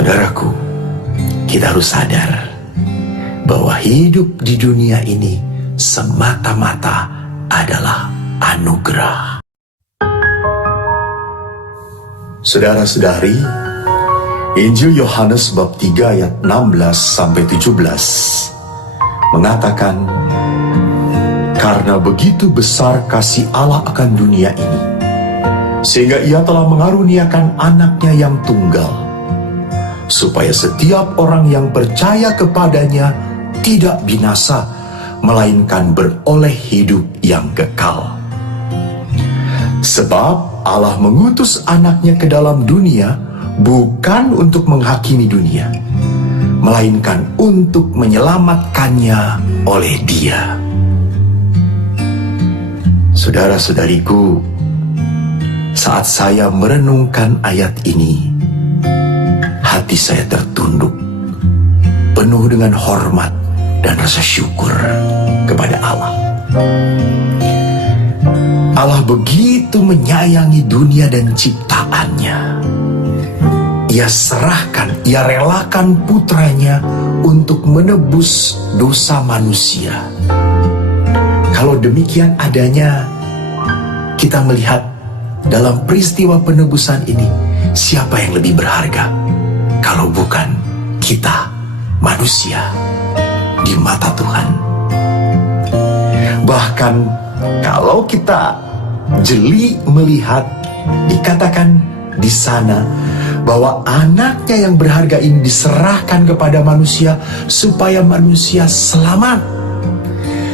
Saudaraku, kita harus sadar bahwa hidup di dunia ini semata-mata adalah anugerah. Saudara-saudari, Injil Yohanes bab 3 ayat 16-17 mengatakan, karena begitu besar kasih Allah akan dunia ini, sehingga Ia telah mengaruniakan anaknya yang tunggal, supaya setiap orang yang percaya kepadanya tidak binasa, melainkan beroleh hidup yang kekal. Sebab Allah mengutus anaknya ke dalam dunia bukan untuk menghakimi dunia, melainkan untuk menyelamatkannya oleh Dia. Saudara-saudariku, saat saya merenungkan ayat ini, hati saya tertunduk, penuh dengan hormat dan rasa syukur kepada Allah. Allah begitu menyayangi dunia dan ciptaannya. Ia serahkan, Ia relakan putranya untuk menebus dosa manusia. Kalau demikian adanya, kita melihat dalam peristiwa penebusan ini, siapa yang lebih berharga kalau bukan kita, manusia, di mata Tuhan. Bahkan kalau kita jeli melihat, dikatakan di sana bahwa anaknya yang berharga ini diserahkan kepada manusia supaya manusia selamat.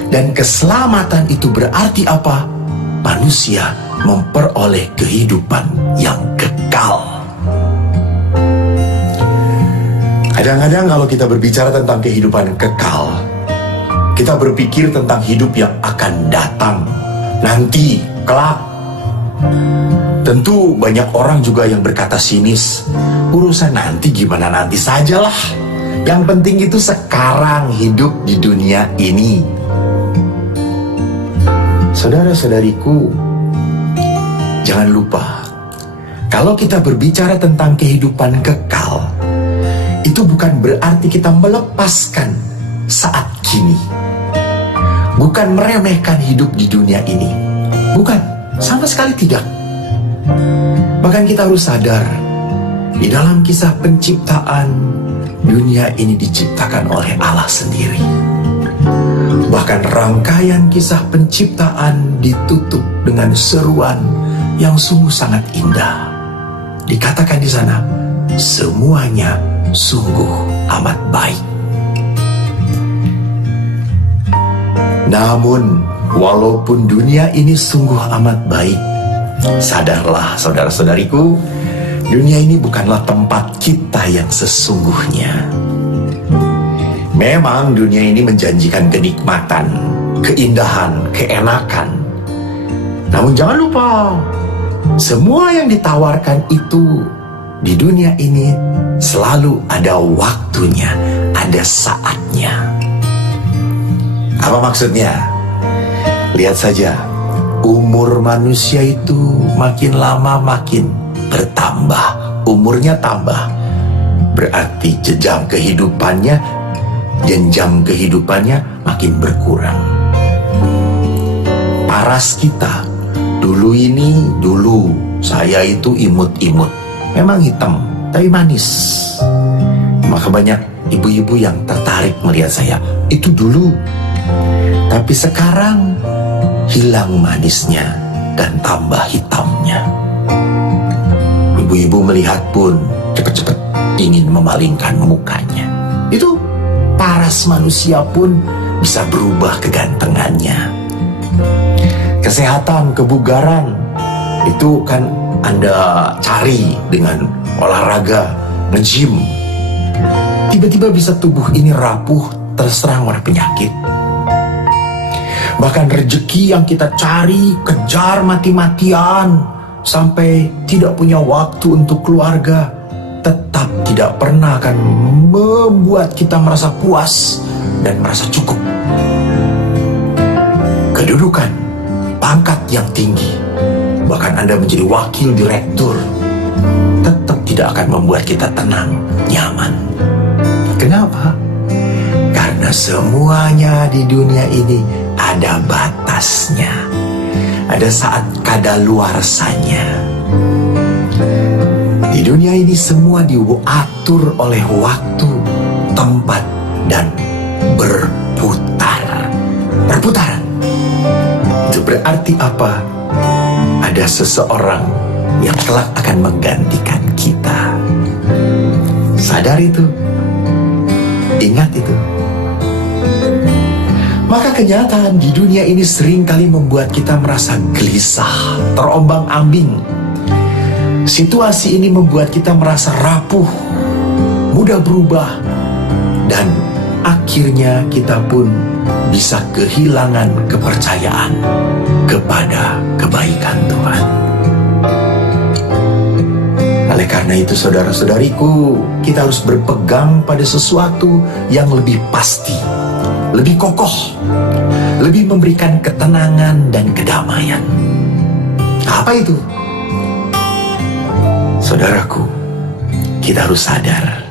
Dan keselamatan itu berarti apa? Manusia memperoleh kehidupan yang kekal. Kadang-kadang kalau kita berbicara tentang kehidupan kekal, kita berpikir tentang hidup yang akan datang, nanti, kelak. Tentu banyak orang juga yang berkata sinis, urusan nanti gimana nanti sajalah. Yang penting itu sekarang hidup di dunia ini. Saudara-saudariku, jangan lupa, kalau kita berbicara tentang kehidupan kekal, itu bukan berarti kita melepaskan saat kini. Bukan meremehkan hidup di dunia ini. Bukan, sama sekali tidak. Bahkan kita harus sadar, di dalam kisah penciptaan, dunia ini diciptakan oleh Allah sendiri. Bahkan rangkaian kisah penciptaan ditutup dengan seruan yang sungguh sangat indah. Dikatakan di sana, semuanya sungguh amat baik. Namun, walaupun dunia ini sungguh amat baik, sadarlah saudara-saudariku, dunia ini bukanlah tempat kita yang sesungguhnya. Memang dunia ini menjanjikan kenikmatan, keindahan, keenakan. Namun jangan lupa, semua yang ditawarkan itu di dunia ini selalu ada waktunya, ada saatnya. Apa maksudnya? Lihat saja, umur manusia itu makin lama makin bertambah, umurnya tambah. Berarti jenjang kehidupannya makin berkurang. Paras kita, dulu saya itu imut-imut, memang hitam tapi manis. Maka banyak ibu-ibu yang tertarik melihat saya, itu dulu. Tapi sekarang hilang manisnya dan tambah hitamnya. Ibu-ibu melihat pun cepat-cepat ingin memalingkan mukanya. Itu paras manusia pun bisa berubah kegantengannya. Kesehatan, kebugaran, itu kan Anda cari dengan olahraga, nge-gym. Tiba-tiba bisa tubuh ini rapuh, terserang oleh penyakit. Bahkan rezeki yang kita cari, kejar mati-matian, sampai tidak punya waktu untuk keluarga, tetap tidak pernah akan membuat kita merasa puas dan merasa cukup. Kedudukan, pangkat yang tinggi, bahkan Anda menjadi wakil direktur, tetap tidak tidak akan membuat kita tenang, nyaman. Kenapa? Karena semuanya di dunia ini ada batasnya. Ada saat kadaluarsanya. Di dunia ini semua diatur oleh waktu, tempat, dan berputar. Perputaran. Itu berarti apa? Ada seseorang yang kelak akan menggantikan kita. Sadar itu. Ingat itu. Maka kenyataan di dunia ini seringkali membuat kita merasa gelisah, terombang-ambing. Situasi ini membuat kita merasa rapuh, mudah berubah, dan akhirnya kita pun bisa kehilangan kepercayaan kepada kebaikan Tuhan. Oleh karena itu, saudara-saudariku, kita harus berpegang pada sesuatu yang lebih pasti, lebih kokoh, lebih memberikan ketenangan dan kedamaian. Apa itu? Saudaraku, kita harus sadar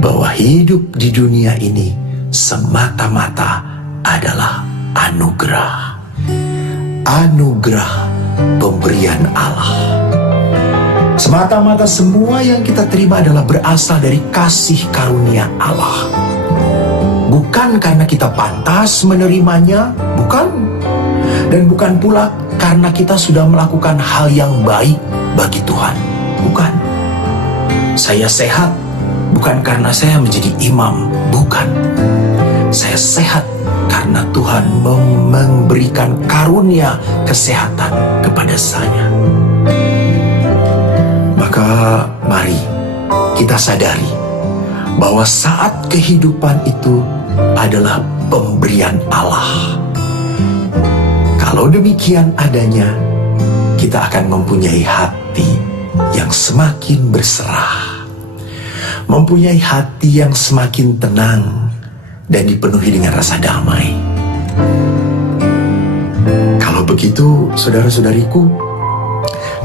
bahwa hidup di dunia ini semata-mata adalah anugerah. Anugerah pemberian Allah. Semata-mata semua yang kita terima adalah berasal dari kasih karunia Allah. Bukan karena kita pantas menerimanya, bukan. Dan bukan pula karena kita sudah melakukan hal yang baik bagi Tuhan, bukan. Saya sehat bukan karena saya menjadi imam, bukan. Saya sehat karena Tuhan memberikan karunia kesehatan kepada saya. Maka mari kita sadari bahwa saat kehidupan itu adalah pemberian Allah. Kalau demikian adanya, kita akan mempunyai hati yang semakin berserah, mempunyai hati yang semakin tenang dan dipenuhi dengan rasa damai. Kalau begitu, saudara-saudariku,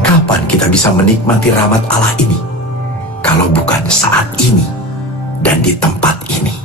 kapan kita bisa menikmati rahmat Allah ini? Kalau bukan saat ini dan di tempat ini.